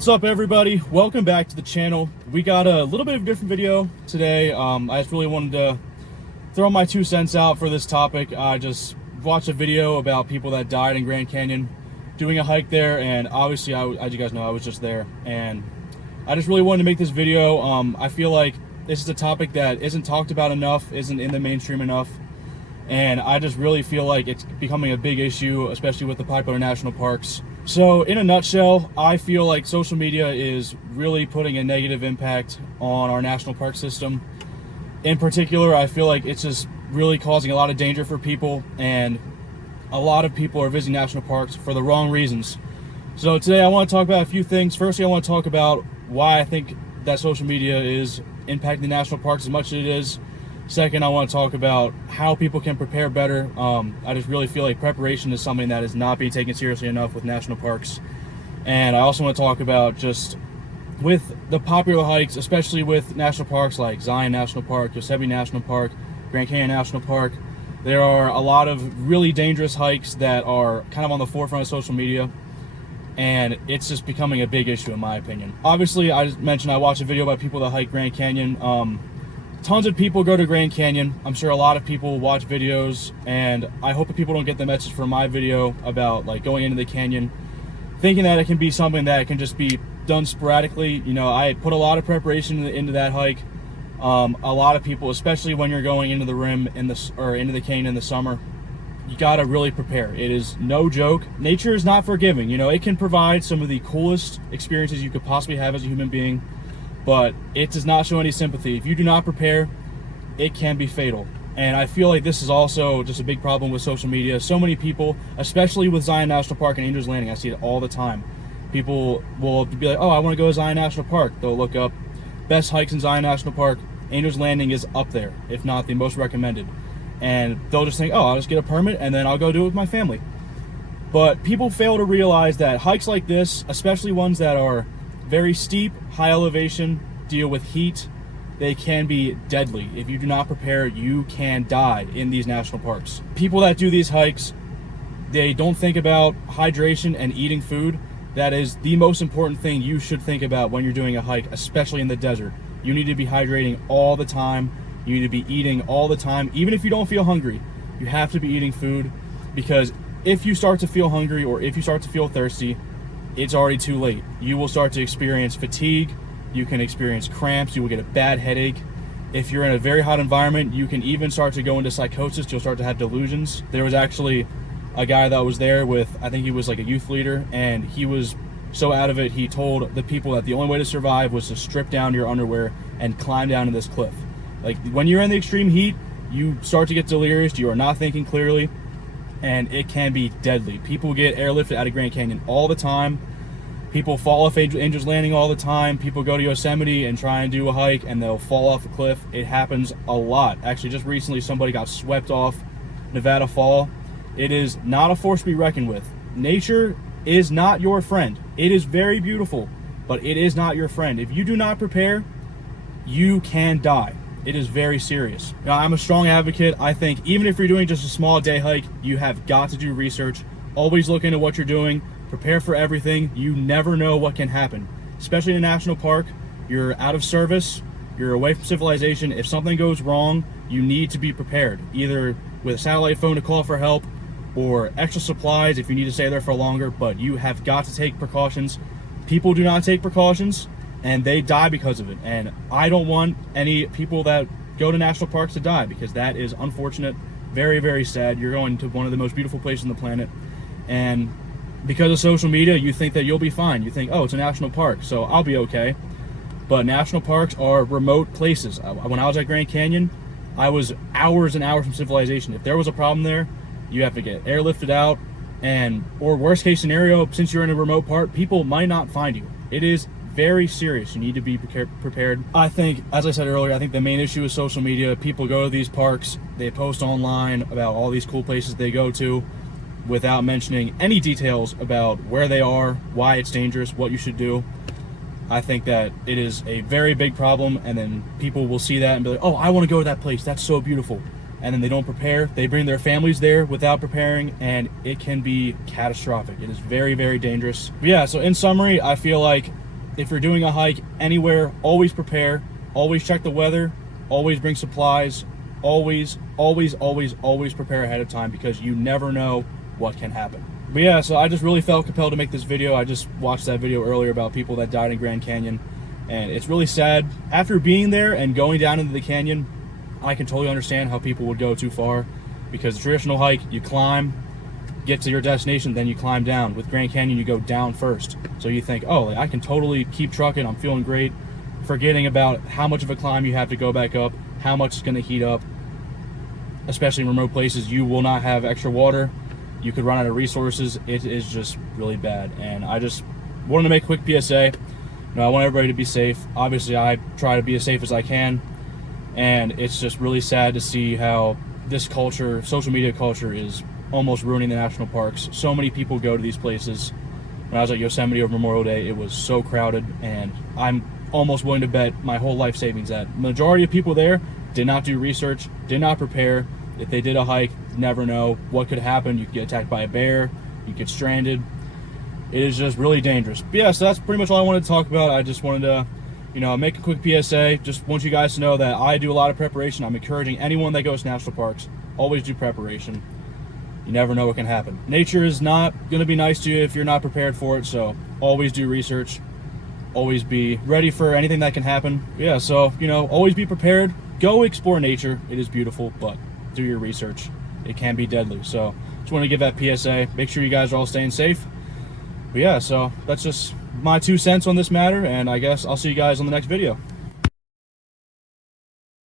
What's up, everybody? Welcome back to the channel. We got a little bit of a different video today. I just really wanted to throw my 2 cents out for this topic. I just watched a video about people that died in Grand Canyon doing a hike there, and obviously, as you guys know, I was just there, and I just really wanted to make this video. I feel like this is a topic that isn't talked about enough, isn't in the mainstream enough, and I just really feel like it's becoming a big issue, especially with the popular national parks. So in a nutshell, I feel like social media is really putting a negative impact on our national park system. In particular, I feel like it's just really causing a lot of danger for people, and a lot of people are visiting national parks for the wrong reasons. So today I want to talk about a few things. Firstly, I want to talk about why I think that social media is impacting the national parks as much as it is. Second, I want to talk about how people can prepare better. I just really feel like preparation is something that is not being taken seriously enough with national parks. And I also want to talk about just with the popular hikes, especially with national parks like Zion National Park, Yosemite National Park, Grand Canyon National Park. There are a lot of really dangerous hikes that are kind of on the forefront of social media, and it's just becoming a big issue in my opinion. Obviously, I just mentioned I watched a video about people that hike Grand Canyon. Tons of people go to Grand Canyon. I'm sure a lot of people watch videos, and I hope that people don't get the message from my video about like going into the canyon thinking that it can be something that can just be done sporadically. You know, I put a lot of preparation into that hike. A lot of people, especially when you're going into the rim into the canyon in the summer, you gotta really prepare. It is no joke. Nature is not forgiving. You know, it can provide some of the coolest experiences you could possibly have as a human being, but it does not show any sympathy. If you do not prepare, it can be fatal. And I feel like this is also just a big problem with social media. So many people, especially with Zion National Park and Angels Landing, I see it all the time. People will be like, oh, I want to go to Zion National Park. They'll look up best hikes in Zion National Park. Angels Landing is up there, if not the most recommended. And they'll just think, oh, I'll just get a permit and then I'll go do it with my family. But people fail to realize that hikes like this, especially ones that are very steep, high elevation, deal with heat, they can be deadly. If you do not prepare, you can die in these national parks. People that do these hikes, they don't think about hydration and eating food. That is the most important thing you should think about when you're doing a hike, especially in the desert. You need to be hydrating all the time. You need to be eating all the time. Even if you don't feel hungry, you have to be eating food, because if you start to feel hungry or if you start to feel thirsty, it's already too late. You will start to experience fatigue. You can experience cramps. You will get a bad headache. If you're in a very hot environment, you can even start to go into psychosis. You'll start to have delusions. There was actually a guy that was there with, I think he was like a youth leader, and he was so out of it, he told the people that the only way to survive was to strip down your underwear and climb down to this cliff. Like, when you're in the extreme heat, you start to get delirious. You are not thinking clearly, and it can be deadly. People get airlifted out of Grand Canyon all the time. People fall off Angels Landing all the time. People go to Yosemite and try and do a hike, and they'll fall off a cliff. It happens a lot. Actually, just recently, somebody got swept off Nevada Fall. It is not a force to be reckoned with. Nature is not your friend. It is very beautiful, but it is not your friend. If you do not prepare, you can die. It is very serious. Now, I'm a strong advocate. I think even if you're doing just a small day hike, you have got to do research. Always look into what you're doing. Prepare for everything. You never know what can happen. Especially in a national park, you're out of service, you're away from civilization. If something goes wrong, you need to be prepared, either with a satellite phone to call for help or extra supplies if you need to stay there for longer, but you have got to take precautions. People do not take precautions, and they die because of it. And I don't want any people that go to national parks to die, because that is unfortunate, very, very sad. You're going to one of the most beautiful places on the planet, and because of social media, you think that you'll be fine. You think, oh, it's a national park, so I'll be okay. But national parks are remote places. When I was at Grand Canyon, I was hours and hours from civilization. If there was a problem there, you have to get airlifted out, or worst case scenario, since you're in a remote part, people might not find you. It is very serious. You need to be prepared. I think, as I said earlier, I think the main issue is social media. People go to these parks, they post online about all these cool places they go to without mentioning any details about where they are, why it's dangerous, what you should do. I think that it is a very big problem, and then people will see that and be like, oh, I want to go to that place, that's so beautiful. And then they don't prepare. They bring their families there without preparing, and it can be catastrophic. It is very, very dangerous. But yeah, so in summary, I feel like if you're doing a hike anywhere, always prepare, always check the weather, always bring supplies, always prepare ahead of time, because you never know what can happen. But yeah, so I just really felt compelled to make this video. I just watched that video earlier about people that died in Grand Canyon, and it's really sad. After being there and going down into the canyon, I can totally understand how people would go too far, because the traditional hike, you climb, get to your destination, then you climb down. With Grand Canyon, you go down first. So you think, oh, like, I can totally keep trucking, I'm feeling great, forgetting about how much of a climb you have to go back up, how much it's going to heat up. Especially in remote places, you will not have extra water. You could run out of resources. It is just really bad. And I just wanted to make a quick PSA. You know, I want everybody to be safe. Obviously, I try to be as safe as I can. And it's just really sad to see how this culture, social media culture, is almost ruining the national parks. So many people go to these places. When I was at Yosemite over Memorial Day, it was so crowded, and I'm almost willing to bet my whole life savings that majority of people there did not do research, did not prepare. If they did a hike, never know what could happen. You could get attacked by a bear, you get stranded. It is just really dangerous. But yeah, so that's pretty much all I wanted to talk about. I just wanted to, you know, make a quick PSA. Just want you guys to know that I do a lot of preparation. I'm encouraging anyone that goes to national parks, always do preparation. You never know what can happen. Nature is not going to be nice to you if you're not prepared for it, so always do research. Always be ready for anything that can happen. Yeah, so, you know, always be prepared. Go explore nature. It is beautiful, but do your research. It can be deadly. So just want to give that PSA. Make sure you guys are all staying safe. But yeah, so that's just my 2 cents on this matter, and I guess I'll see you guys on the next video.